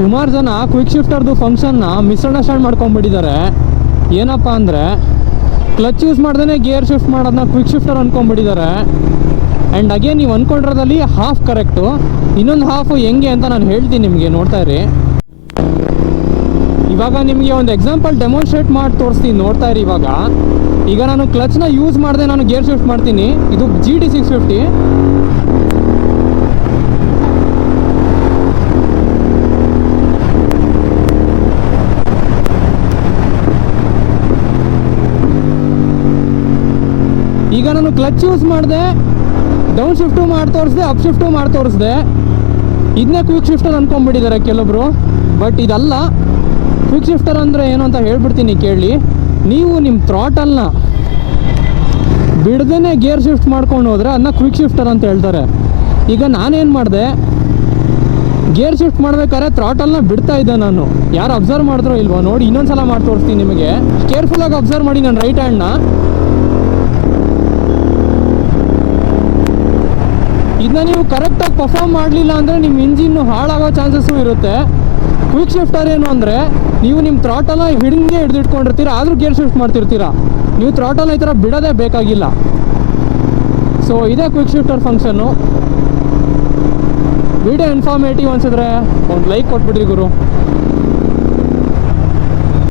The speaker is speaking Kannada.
ಸುಮಾರು ಜನ ಕ್ವಿಕ್ ಶಿಫ್ಟರ್ದು ಫಂಕ್ಷನ್ನ ಮಿಸ್ಅಂಡರ್ಸ್ಟ್ಯಾಂಡ್ ಮಾಡ್ಕೊಂಡ್ಬಿಟ್ಟಿದ್ದಾರೆ. ಏನಪ್ಪ ಅಂದರೆ ಕ್ಲಚ್ ಯೂಸ್ ಮಾಡ್ದೇ ಗೇರ್ ಶಿಫ್ಟ್ ಮಾಡೋದನ್ನ ಕ್ವಿಕ್ ಶಿಫ್ಟರ್ ಅಂದ್ಕೊಂಡ್ಬಿಟ್ಟಿದ್ದಾರೆ. ಆ್ಯಂಡ್ ಅಗೇನ್ ನೀವು ಅಂದ್ಕೊಂಡಿರೋದಲ್ಲಿ ಹಾಫ್ ಕರೆಕ್ಟು, ಇನ್ನೊಂದು ಹಾಫು ಹೆಂಗೆ ಅಂತ ನಾನು ಹೇಳ್ತೀನಿ ನಿಮಗೆ, ನೋಡ್ತಾ ಇರಿ. ಇವಾಗ ನಿಮಗೆ ಒಂದು ಎಕ್ಸಾಂಪಲ್ ಡೆಮಾನ್ಸ್ಟ್ರೇಟ್ ಮಾಡಿ ತೋರಿಸ್ತೀನಿ, ನೋಡ್ತಾ ಇರಿ. ಈಗ ನಾನು ಕ್ಲಚ್ನ ಯೂಸ್ ಮಾಡದೆ ನಾನು ಗೇರ್ ಶಿಫ್ಟ್ ಮಾಡ್ತೀನಿ. ಇದು GT 650. ಈಗ ನಾನು ಕ್ಲಚ್ ಯೂಸ್ ಮಾಡಿದೆ, ಡೌನ್ ಶಿಫ್ಟು ಮಾಡಿ ತೋರಿಸ್ದೆ, ಅಪ್ ಶಿಫ್ಟು ಮಾಡಿ ತೋರಿಸ್ದೆ. ಇದನ್ನೇ ಕ್ವಿಕ್ ಶಿಫ್ಟರ್ ಅಂದ್ಕೊಂಡ್ಬಿಟ್ಟಿದ್ದಾರೆ ಕೆಲವೊಬ್ರು. ಬಟ್ ಇದಲ್ಲ. ಕ್ವಿಕ್ ಶಿಫ್ಟರ್ ಅಂದರೆ ಏನು ಅಂತ ಹೇಳ್ಬಿಡ್ತೀನಿ ಕೇಳಿ. ನೀವು ನಿಮ್ಮ ಥ್ರಾಟಲ್ನ ಬಿಡ್ದೇ ಗೇರ್ ಶಿಫ್ಟ್ ಮಾಡ್ಕೊಂಡು ಹೋದರೆ ಅದನ್ನ ಕ್ವಿಕ್ ಶಿಫ್ಟರ್ ಅಂತ ಹೇಳ್ತಾರೆ. ಈಗ ನಾನೇನು ಮಾಡಿದೆ, ಗೇರ್ ಶಿಫ್ಟ್ ಮಾಡ್ಬೇಕಾದ್ರೆ ಥ್ರಾಟಲ್ನ ಬಿಡ್ತಾ ಇದ್ದೆ ನಾನು. ಯಾರು ಅಬ್ಸರ್ವ್ ಮಾಡಿದ್ರೋ ಇಲ್ವೋ ನೋಡಿ, ಇನ್ನೊಂದ್ಸಲ ಮಾಡಿ ತೋರಿಸ್ತೀನಿ ನಿಮಗೆ. ಕೇರ್ಫುಲ್ಲಾಗಿ ಅಬ್ಸರ್ವ್ ಮಾಡಿ ನನ್ನ ರೈಟ್ ಹ್ಯಾಂಡ್ನ. ಇದನ್ನ ನೀವು ಕರೆಕ್ಟಾಗಿ ಪರ್ಫಾರ್ಮ್ ಮಾಡಲಿಲ್ಲ ಅಂದರೆ ನಿಮ್ಮ ಇಂಜಿನ್ನು ಹಾಳಾಗೋ ಚಾನ್ಸಸ್ಸು ಇರುತ್ತೆ. ಕ್ವಿಕ್ ಶಿಫ್ಟರ್ ಏನು ಅಂದರೆ ನೀವು ನಿಮ್ಮ ಥ್ರಾಟಲ್ನ ಹಿಡಿದಿಟ್ಕೊಂಡಿರ್ತೀರ, ಆದರೂ ಗೇರ್ ಶಿಫ್ಟ್ ಮಾಡ್ತಿರ್ತೀರ. ನೀವು ಥ್ರಾಟಲ್ನ ಈ ಥರ ಬಿಡೋದೇ ಬೇಕಾಗಿಲ್ಲ. ಸೊ ಇದೇ quick shifter function. Video informative ಅನಿಸಿದ್ರೆ ಒಂದು ಲೈಕ್ ಕೊಟ್ಬಿಡ್ರಿ ಗುರು.